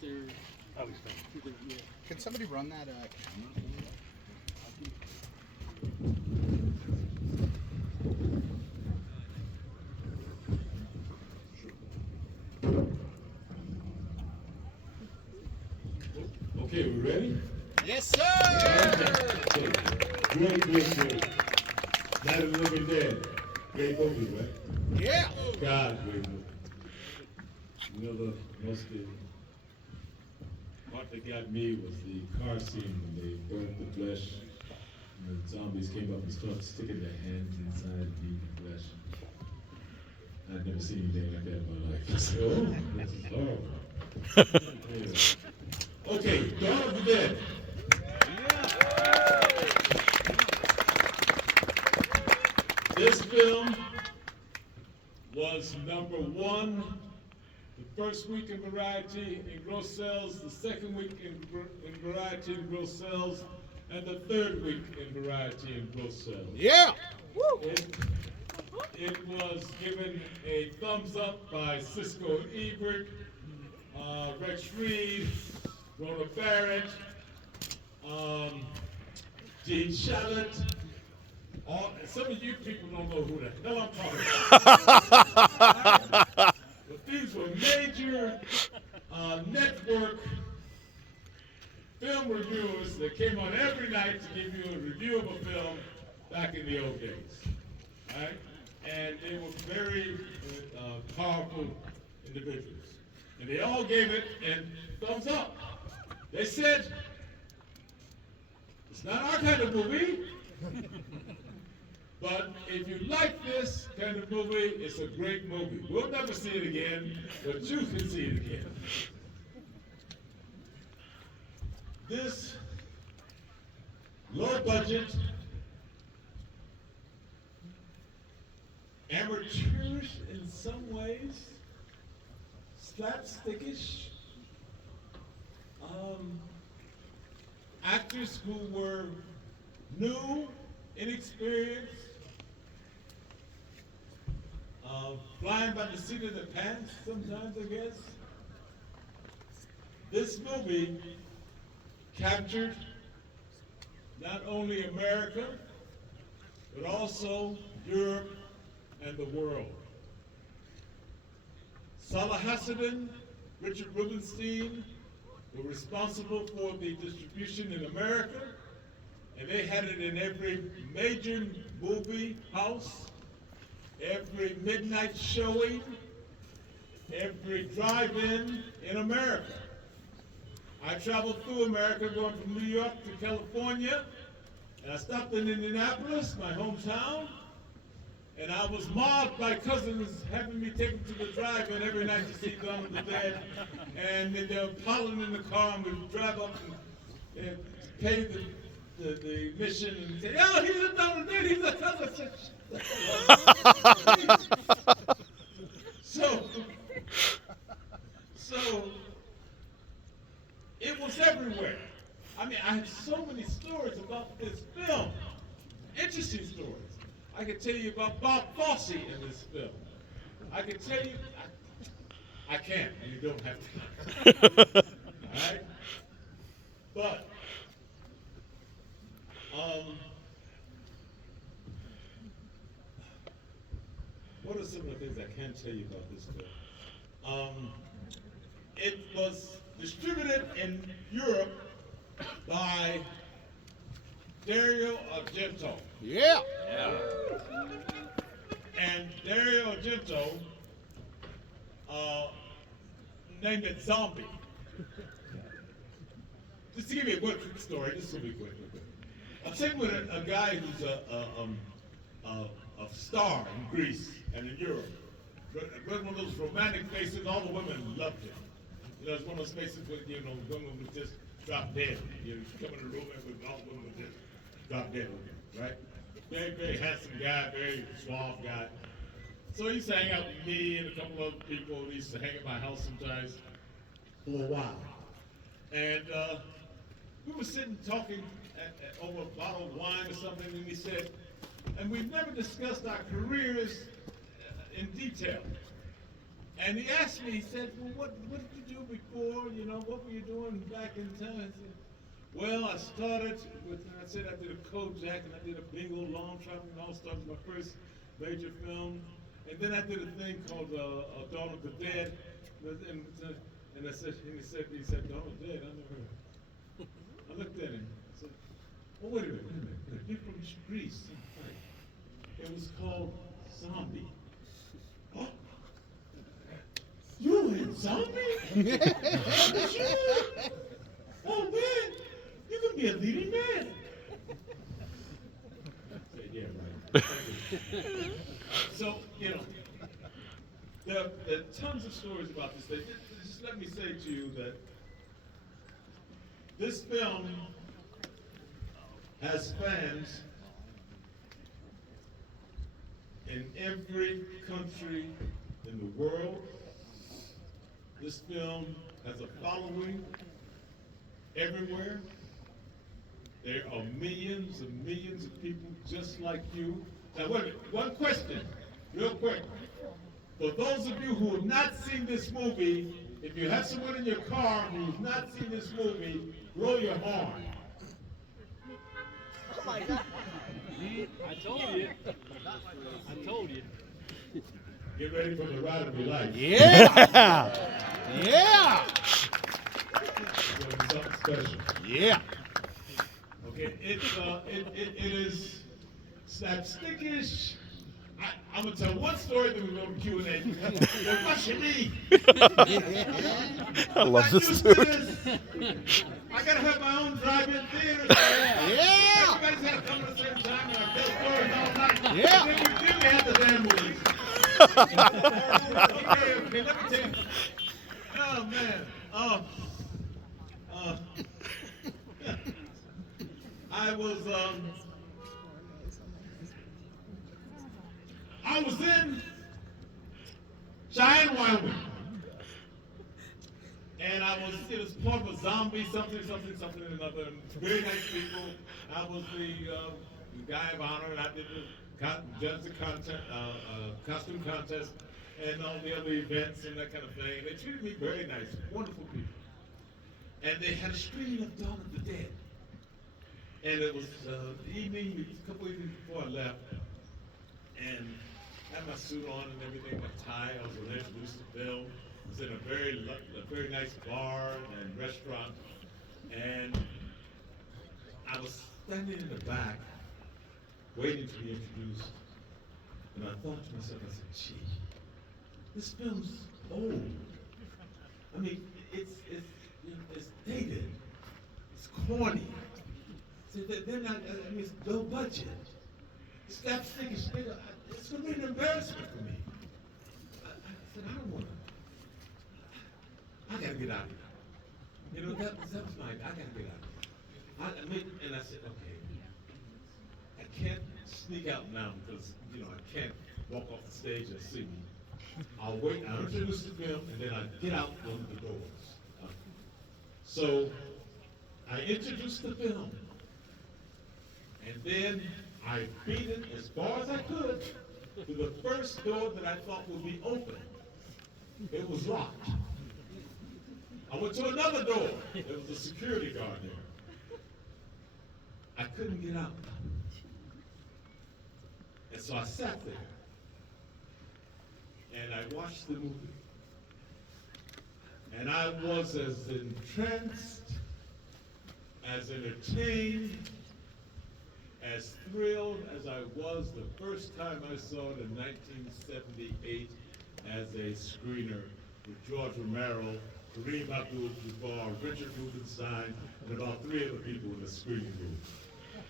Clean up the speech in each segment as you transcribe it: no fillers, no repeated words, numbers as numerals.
Can somebody run that camera? Okay, we ready? Yes, sir! Okay. Great. Night of the Living Dead. Great movie, right? Yeah! God, great movie. You know, the part that got me was the car scene when they burned the flesh. And the zombies came up and started sticking their hands inside and eating the flesh. I'd never seen anything like that in my life. I said, oh, this is horrible. Anyway. Okay, Dawn of the Dead. This film was #1 the first week in Variety in gross sales, the second week in Variety in gross sales, and the third week in Variety in gross sales. Yeah! It was given a thumbs up by Cisco and Ebert, Rex Reed, Rona Barrett, Gene Shalit. Some of you people don't know who the hell I'm talking about. But these were major network film reviewers that came on every night to give you a review of a film back in the old days. Right? And they were very powerful individuals. And they all gave it a thumbs up. They said, it's not our kind of movie, but if you like this kind of movie, it's a great movie. We'll never see it again, but you can see it again. This low budget, amateurish in some ways, slapstickish, actors who were new, inexperienced, flying by the seat of their pants sometimes, I guess. This movie captured not only America, but also Europe and the world. Salah Hassanin, Richard Rubenstein were responsible for the distribution in America, and they had it in every major movie house, every midnight showing, every drive-in in America. I traveled through America going from New York to California, and I stopped in Indianapolis, my hometown, and I was mobbed by cousins having me taken to the drive-in every night to see Dawn of the Dead, and they were piling in the car, and we'd drive up and pay the admission and say, oh, he's a Dawn of the Dead, he's a cousin. So it was everywhere. I mean, I have so many stories about this film, interesting stories. I could tell you about Bob Fosse in this film. I could tell you, I can't, and you don't have to. All right? But, what are some of the things I can tell you about this film? It was distributed in Europe by Dario Argento. Yeah! And Dario Argento named it Zombie. Just to give you a quick story, this will be quick. I'm sitting with a guy who's a star in Greece and in Europe. One of those romantic faces, all the women loved him. You know, it's one of those faces where, you know, women would just drop dead. You come in the room and all the women would just drop dead with him, right? Very, very handsome guy, very suave guy. So he used to hang out with me and a couple other people. He used to hang at my house sometimes for a while. And we were sitting talking over a bottle of wine or something, and he said, and we've never discussed our careers in detail. And he asked me, he said, well, what did you do before? You know, what were you doing back in time? I said, well, I started with, I said I did a Kojak and I did a Bingo Long Traveling All-Stars, my first major film. And then I did a thing called Dawn of the Dead. And I said, he said, Dawn of the Dead, I never heard of it. I looked at him, I said, oh, wait a minute. You're from Greece. Right. It was called Zombie. Oh, you were in Zombie? Oh, man, you can be a leading man. I said, yeah, right. So, you know, there are tons of stories about this thing. Just let me say to you that this film has fans in every country in the world. This film has a following everywhere. There are millions and millions of people just like you. Now, wait a minute, one question, real quick. For those of you who have not seen this movie, if you have someone in your car who's not seen this movie, blow your horn. Oh my God. I told you. I told you. Get ready for the ride of your life. Yeah! Yeah! It's gonna be something special. Yeah! Okay, it is slapstickish. I'm gonna tell one story, then we go to Q&A. Well, what you mean? I love this dude. dude. I gotta have my own drive-in theater. Yeah! Everybody's gotta come at a certain time and I tell stories all night. Yeah. And then we have the damn movies. Okay, let me tell you. Oh man. I was in Cheyenne, Wyoming. And it was part of a zombie, something, and another. And very nice people. I was the guy of honor, and I did judge the costume contest and all the other events and that kind of thing. They treated me very nice, wonderful people. And they had a screening of Dawn of the Dead. And it was the evening, a couple evenings before I left, and I had my suit on and everything, my tie. I was introduced to the film. I was in a very nice bar and restaurant, and I was standing in the back, waiting to be introduced. And I thought to myself, I said, gee, this film's old. I mean, it's dated. It's corny. So they're not, I mean, it's low budget. Slapstick is, it's going to be an embarrassment for me. I said, I don't want to. I got to get out of here. You know, that was my, I got to get out of here. And I said, okay, I can't sneak out now because, you know, I can't walk off the stage and see me. I'll wait, I'll introduce the film, and then I'll get out one of the doors. So I introduced the film, and then I beat it as far as I could to the first door that I thought would be open. It was locked. I went to another door. There was a security guard there. I couldn't get out. And so I sat there. And I watched the movie. And I was as entranced, as entertained, as thrilled as I was the first time I saw it in 1978 as a screener with George Romero, Kareem Abdul-Jabbar, Richard Rubenstein, and about 3 other people in the screening room.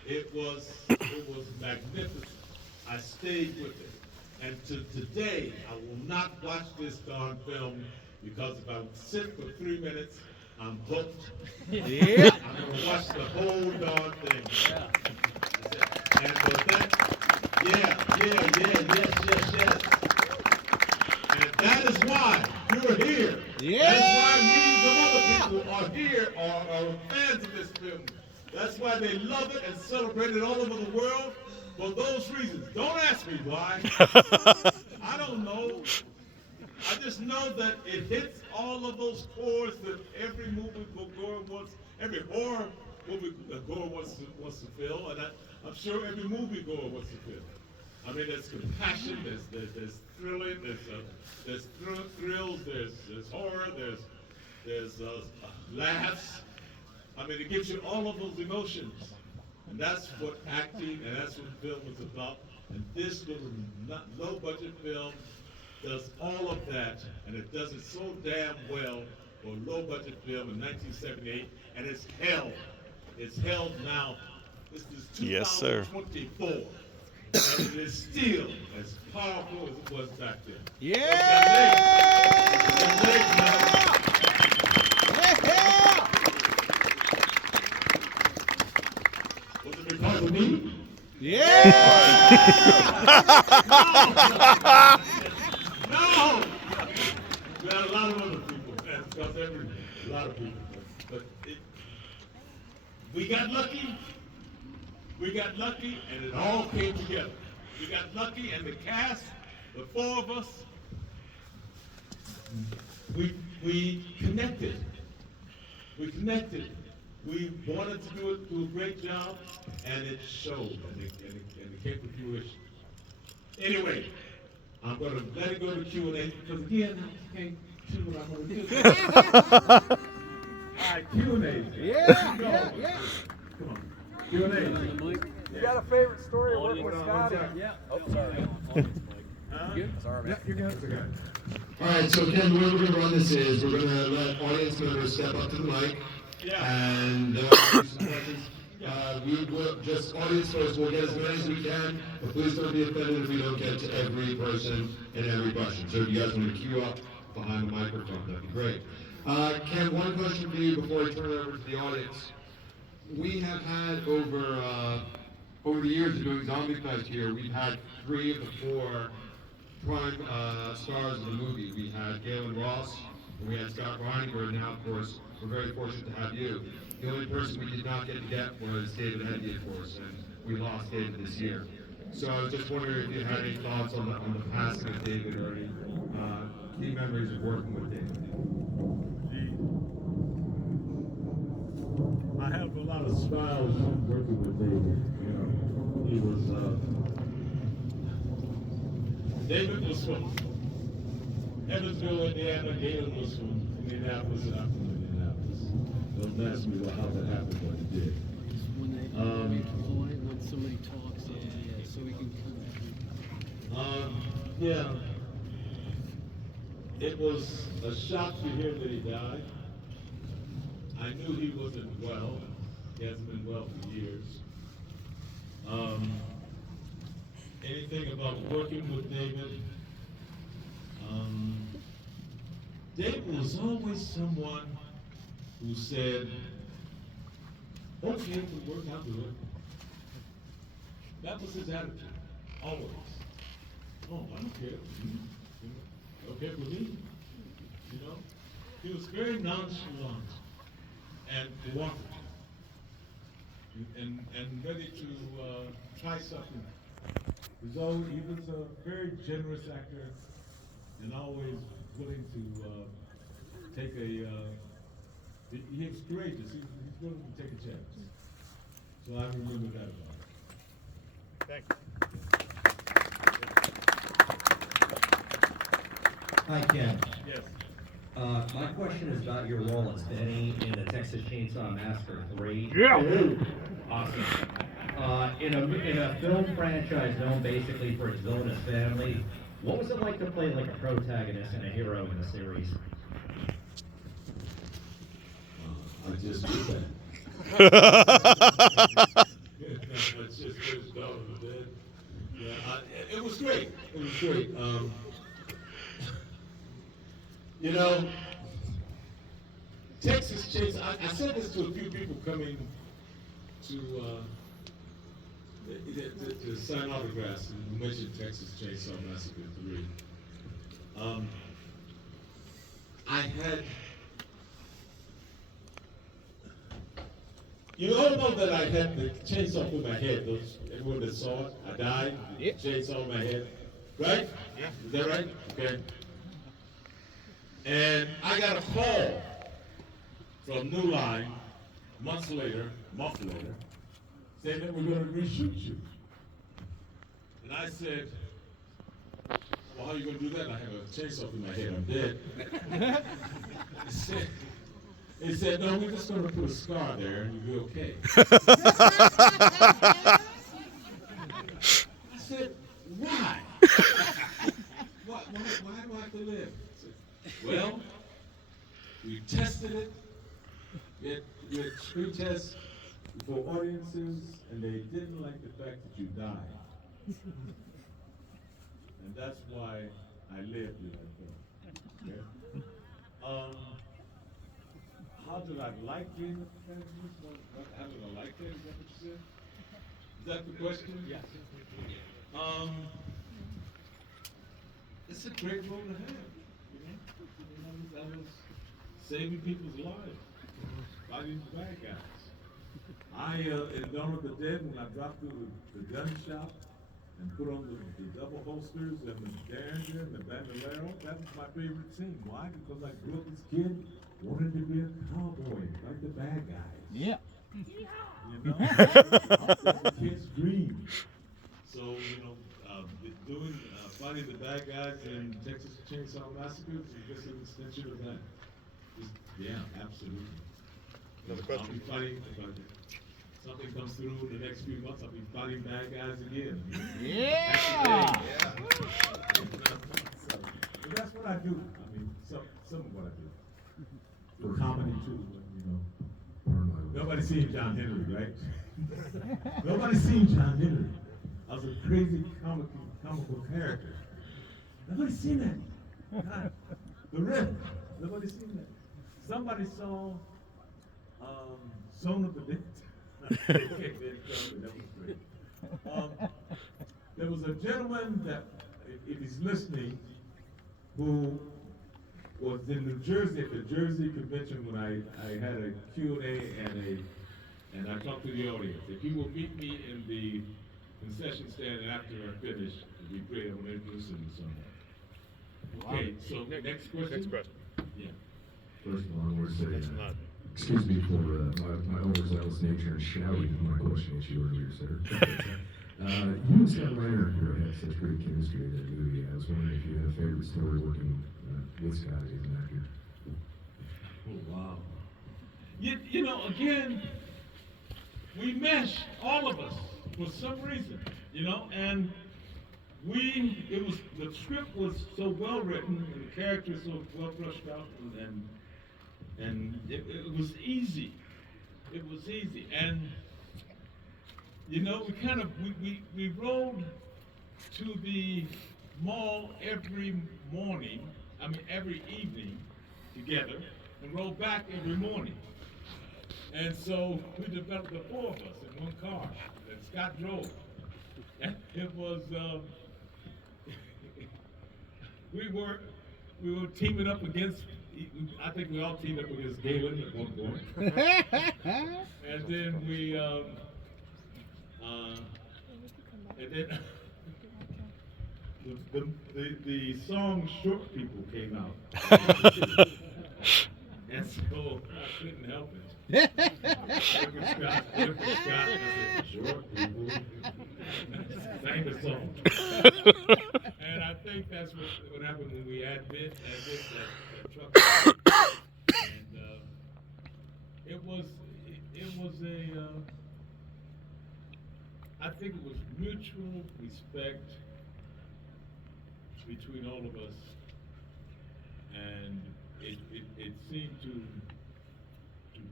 It was magnificent. I stayed with it. And to today, I will not watch this darn film because if I sit for 3 minutes, I'm hooked. Yeah. I'm going to watch the whole darn thing. Yeah. And for that, yes. And that is why you're here. Yeah. That's why millions of other people are here, are fans of this film. That's why they love it and celebrate it all over the world. For those reasons. Don't ask me why. I don't know. I just know that it hits all of those chords that every movie goer wants, every horror movie goer wants to feel, and I'm sure every movie goer wants to feel. I mean, there's compassion, there's thrilling, there's thrills, there's horror, there's laughs. I mean, it gives you all of those emotions, and that's what acting and that's what film is about. And this little low-budget film does all of that, and it does it so damn well for a low-budget film in 1978, and it's held. It's held now. This is 2024, and it is still as powerful as it was back then. Yeah! That leg, was it because of me? Yeah! No! There are a lot of other people, man, because a lot of people. But we got lucky, and it all came together. We got lucky, and the cast, the four of us, we connected. We connected. We wanted to do a great job, and it showed, and it came to fruition. Anyway, I'm going to let it go to Q&A, because again, I can't see what I'm going to do. All right, Q&A. Yeah. Come on, Q&A. You got a favorite story of working with Scotty? Yeah. Oh, sorry. Sorry, man. You're good. All right, so Ken, the way we're going to run this is we're going to let audience members step up to the mic, and they'll ask you some questions. We will just audience first. We'll get as many as we can, but please don't be offended if we don't get to every person and every question. So if you guys want to queue up behind the microphone, that'd be great. Ken, one question for you before I turn it over to the audience. We have had over the years of doing Zombiefest here, we've had 3 of the 4 prime stars of the movie. We had Galen Ross, and we had Scott Reininger, and now, of course, we're very fortunate to have you. The only person we did not get was David Heddy, of course, and we lost David this year. So I was just wondering if you had any thoughts on the passing of David or any key memories of working with David. I have a lot of smiles working with David. You know, he was. David was from Evansville, Indiana. Galen was from Indianapolis, and I'm from Indianapolis. Don't ask me how that happened, but it did. When somebody talks, so we can Yeah. It was a shock to hear that he died. I knew he wasn't well. He hasn't been well for years. Anything about working with David? David was always someone who said, okay, if we work, I'll do it. That was his attitude, always. Oh, I don't care. Okay for me? You know? He was very nonchalant and cooperative and ready to try something. He was a very generous actor and always willing to take he was courageous. He's willing to take a chance. So I remember that about him. Thank you. Hi, Ken. Yes. My question is about your role as Benny in the Texas Chainsaw Massacre 3. Yeah. Awesome. In a film franchise known basically for its villainous family, what was it like to play like a protagonist and a hero in the series? I just did that. I just finished off with that. Yeah, it was great. It was great. You know, Texas Chainsaw. I said this to a few people coming to sign autographs. You mentioned Texas Chainsaw Massacre 3. I had. You all know that I had the chainsaw through my head. Everyone that saw it, I died. Yeah. Chainsaw in my head, right? Yeah. Is that right? Okay. And I got a call from New Line month later, saying that we're going to reshoot you. And I said, well, how are you going to do that? I have a chainsaw in my head. I'm dead. He said, no, we're just going to put a scar there and you'll be okay. I said, why? Why do I have to live? I said, well, we tested it. We had screen tests before audiences, and they didn't like the fact that you died. And that's why I lived in that film. Okay? How did I like being a transhumanist? How did I like that? Is that what you said? Is that the question? Yes. It's a great role to have. You know? I was saving people's lives, fighting the bad guys. In Dawn of the Dead, when I dropped through the gun shop and put on the double holsters and the Derringer and the bandolero, that was my favorite scene. Why? Because I grew up as a kid, wanted to be a cowboy, like the bad guys. Yeah. You know? That's a kid's dream. So, doing fighting the bad guys in Texas Chainsaw Massacre is just an extension of that. Yeah, absolutely. Another I'll be question. fighting, if something comes through in the next few months, I'll be fighting bad guys again. Yeah. But that's what I do. I mean, some of what I do. For comedy too, Nobody's seen John Henry, right? Nobody's seen John Henry. I was a crazy comical character. Nobody's seen that. God, the Rip. Nobody's seen that. Somebody saw Son of the Dead. That was great. There was a gentleman that, if he's listening, who was in New Jersey at the Jersey convention when I had a Q&A and I talked to the audience. If he will meet me in the concession stand after I finish, it'd be great. I'm going to introduce him to someone. Okay, so next question? Next question. Yeah. First of all, I want to say, Not. excuse me for my overzealous nature and shouting my question at you earlier, sir. You and Scott Reiner have such great chemistry in that movie. I was wondering if you had a favorite story working with Scott as an actor. Oh, wow. You know, again, we mesh, all of us, for some reason, and the script was so well written, and the characters so well brushed out, and it was easy. It was easy, and we rode to the mall every evening together, and rode back every morning. And so we developed the four of us in one car that Scott drove. And it was, we were teaming up against, I think we all teamed up against Galen at one point. And then the song Short People came out. And so I couldn't help it. Scott, Short People, sang the song. And I think that's what happened when we admit that truck. And it was I think it was mutual respect between all of us, and it seemed to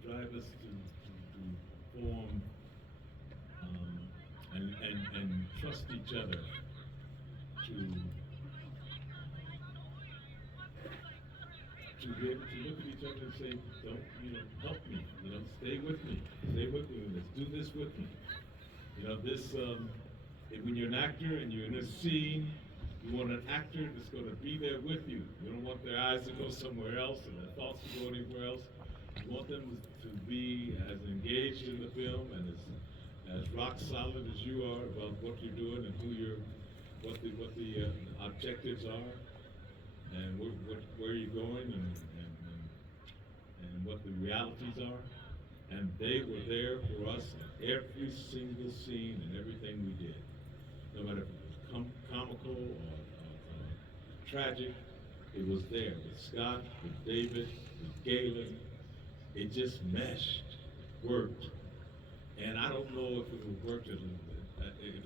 drive us to form and trust each other to be able to look at each other and say, don't, help me, stay with me, let's do this with me. When you're an actor and you're in a scene, you want an actor that's going to be there with you. You don't want their eyes to go somewhere else and their thoughts to go anywhere else. You want them to be as engaged in the film and as rock solid as you are about what you're doing and what the objectives are. and where you're going and what the realities are. And they were there for us in every single scene and everything we did. No matter if it was comical or tragic, it was there with Scott, with David, with Galen. It just meshed, worked. And I don't know if it would work if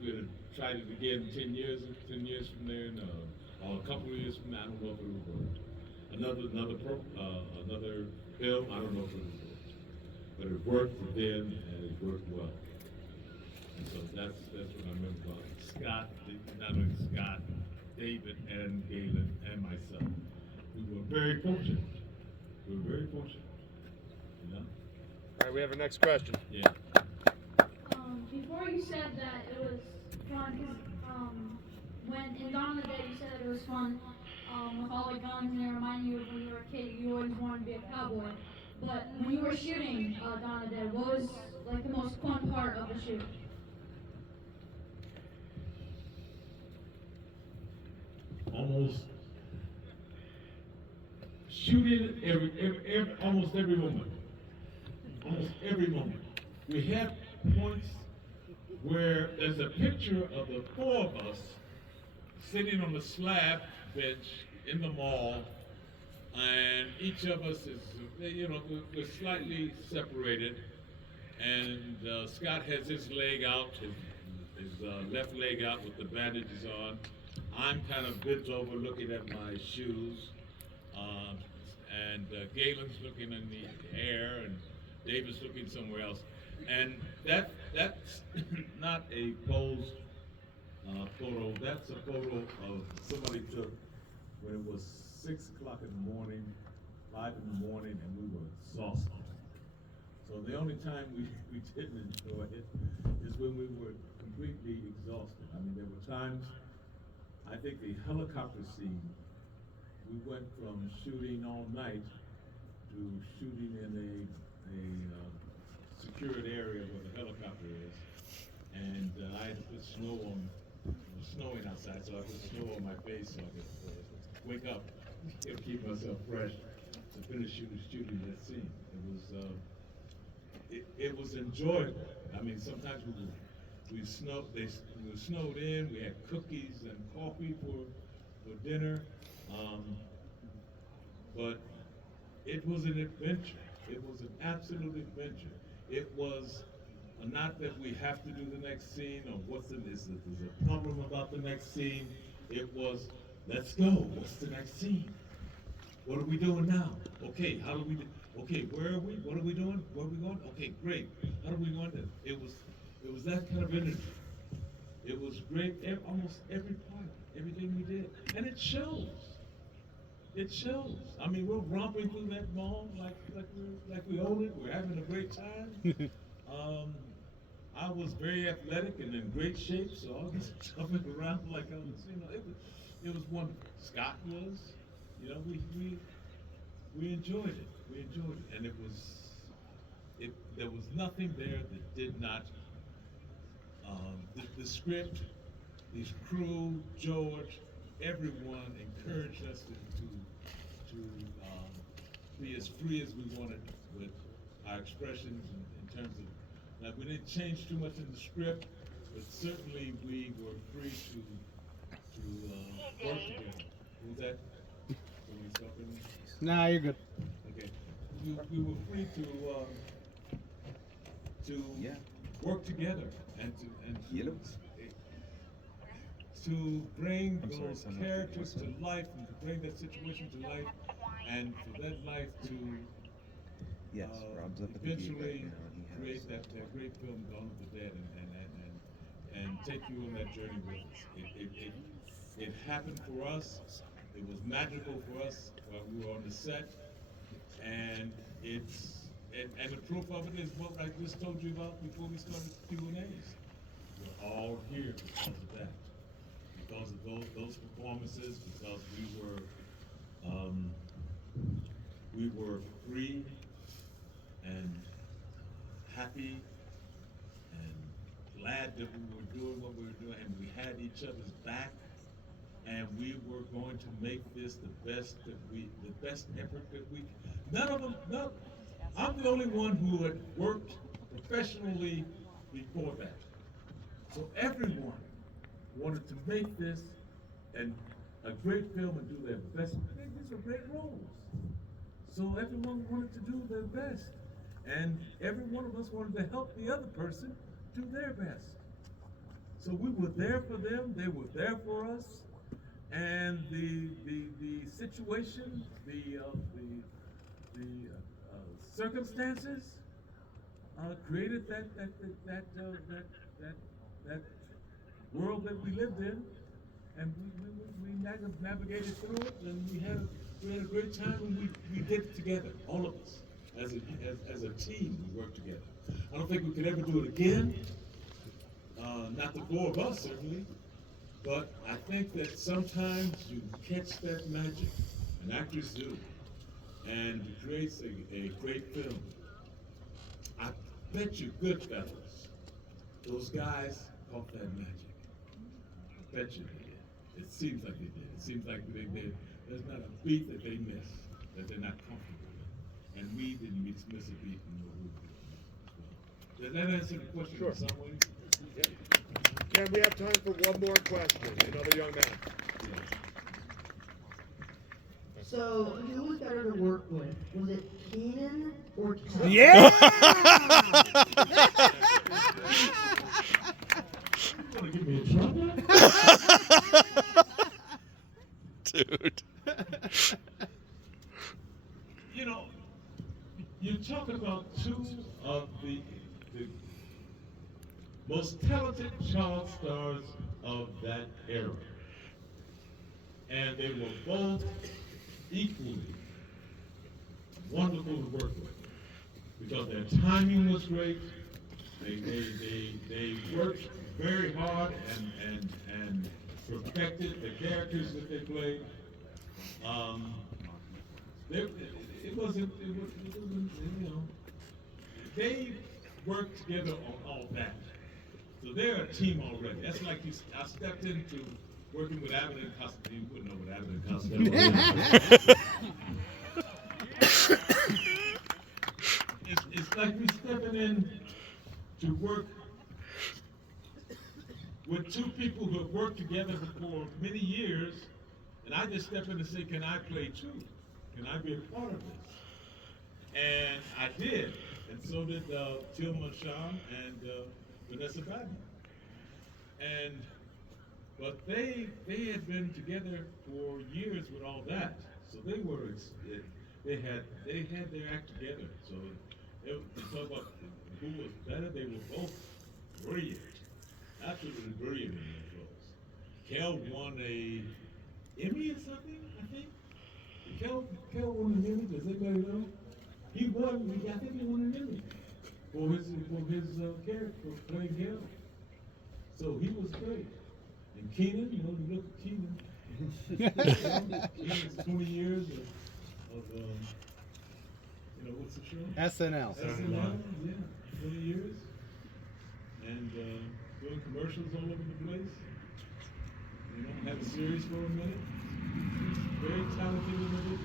we had tried it again 10 years from there, or a couple of years from now. I don't know if it would work. Another film, I don't know if it would work. But it worked for them, and it worked well. And so that's what I remember about Scott, not only Scott, David, and Galen, and myself. We were very fortunate. We were very fortunate. You know? All right, we have our next question. Yeah. Before you said that it was fun, because when in Dawn of the Dead you said that it was fun with all the guns and it reminded you of when you were a kid, you always wanted to be a cowboy. But when you were shooting Dawn of the Dead, what was like the most fun part of the shoot? Almost shooting almost every moment. Almost every moment. We have points where there's a picture of the four of us sitting on the slab bench in the mall, and each of us is, we're slightly separated, and Scott has his leg out, his left leg out with the bandages on. I'm kind of bent over looking at my shoes, and Galen's looking in the air, and David's looking somewhere else. And that's not a posed photo. That's a photo of somebody took when it was 6 o'clock in the morning, 5 in the morning, and we were exhausted. So the only time we didn't enjoy it is when we were completely exhausted. I mean, there were times, I think the helicopter scene, we went from shooting all night to shooting in a secured area where the helicopter is, and I had to put snow on. It was snowing outside, so I put snow on my face so I could wake up and keep myself fresh to finish shooting that scene. It was enjoyable. I mean, sometimes we were snowed in. We had cookies and coffee for dinner, but it was an adventure. It was an absolute adventure. It was not that we have to do the next scene or there's a problem about the next scene. It was, let's go. What's the next scene? What are we doing now? Okay, how do we do? Okay, where are we? What are we doing? Where are we going? Okay, great. How are we going to? It was that kind of energy. It was great. Almost every part, everything we did, and it shows. It shows. I mean, we're romping through that mall like we own it. We're having a great time. I was very athletic and in great shape, so I was jumping around like I was. It was wonderful. Scott was. We enjoyed it. We enjoyed it, and there was nothing there that did not. The script, his crew, George, everyone encouraged us to be as free as we wanted with our expressions in terms of, like, we didn't change too much in the script, but certainly we were free to work together. Was that somebody talking? Nah, you're good. Okay. We were free to work together and to bring those characters to life and to bring that situation to life, and for that life to eventually create that great film Dawn of the Dead and take you on that journey with us. It happened for us. It was magical for us while we were on the set, and the proof of it is what I just told you about before we started Q&As. We're all here because of that, because of those performances, because we were free and happy and glad that we were doing what we were doing, and we had each other's back. and we were going to make this the best effort that we. None of them. No, I'm the only one who had worked professionally before that. So everyone wanted to make this and a great film and do their best. These are great roles. So everyone wanted to do their best. And every one of us wanted to help the other person do their best. So we were there for them, they were there for us, and the situation, the circumstances created that world that we lived in, and we navigated through it, and we had a great time, and we did it together, all of us. As a team, we worked together. I don't think we could ever do it again. Not the four of us, certainly. But I think that sometimes you catch that magic, and actors do, and it creates a great film. I bet you Goodfellas, those guys caught that magic. I bet you they did. It seems like they did. It seems like there's not a beat that they miss, that they're not comfortable with. And we didn't miss a beat in the movie. Does that answer the question in some way? Yeah. Ken, we have time for one more question. Another young man. So, who was better to work with? Was it Keenan or Ken? Yeah! You want to get me in trouble? Dude. You know, you talk about two of the most talented child stars of that era. And they were both equally wonderful to work with because their timing was great. They worked very hard and perfected the characters that they played. It wasn't, you know, they worked together on all that. So they're a team already. That's like I stepped into working with Abbott and Costello. You wouldn't know what Abbott and Costello is. It's like me stepping in to work with two people who have worked together for many years, and I just step in and say, can I play too? Can I be a part of this? And I did, and so did Tilma Shah and Vanessa Baden. But they had been together for years with all that, so they had their act together. So to talk about who was better, they were both brilliant, absolutely brilliant in their roles. Kel won a Emmy or something, I think. Kel won an Emmy. Does anybody know? I think he won an Emmy for his character, for playing Kel. So he was great. And Keenan, you know, you look at Keenan. Keenan's 20 years of you know, what's the show? SNL. SNL, yeah, 20 years. And doing commercials all over the place. You know, had a series for a minute. Very talented individual.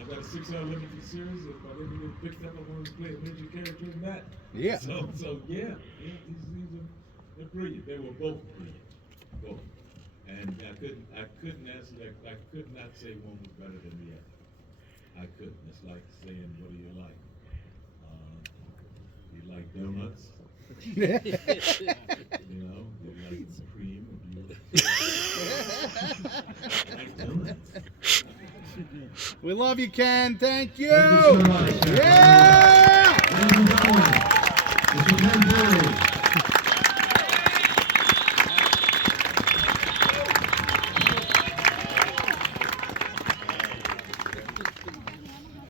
I've got a 6-hour limited series. If I ever get picked up, I want to play a major character in that. Yeah. So yeah, they're brilliant. They were both brilliant. Both. And I couldn't answer that. I could not say one was better than the other. I couldn't. It's like saying, what do you like? You like donuts? You know, do you like cream or do you like donuts? We love you, Ken. Thank you. Thank you so much. Yeah! Ladies and gentlemen, Mr. Ken Foree.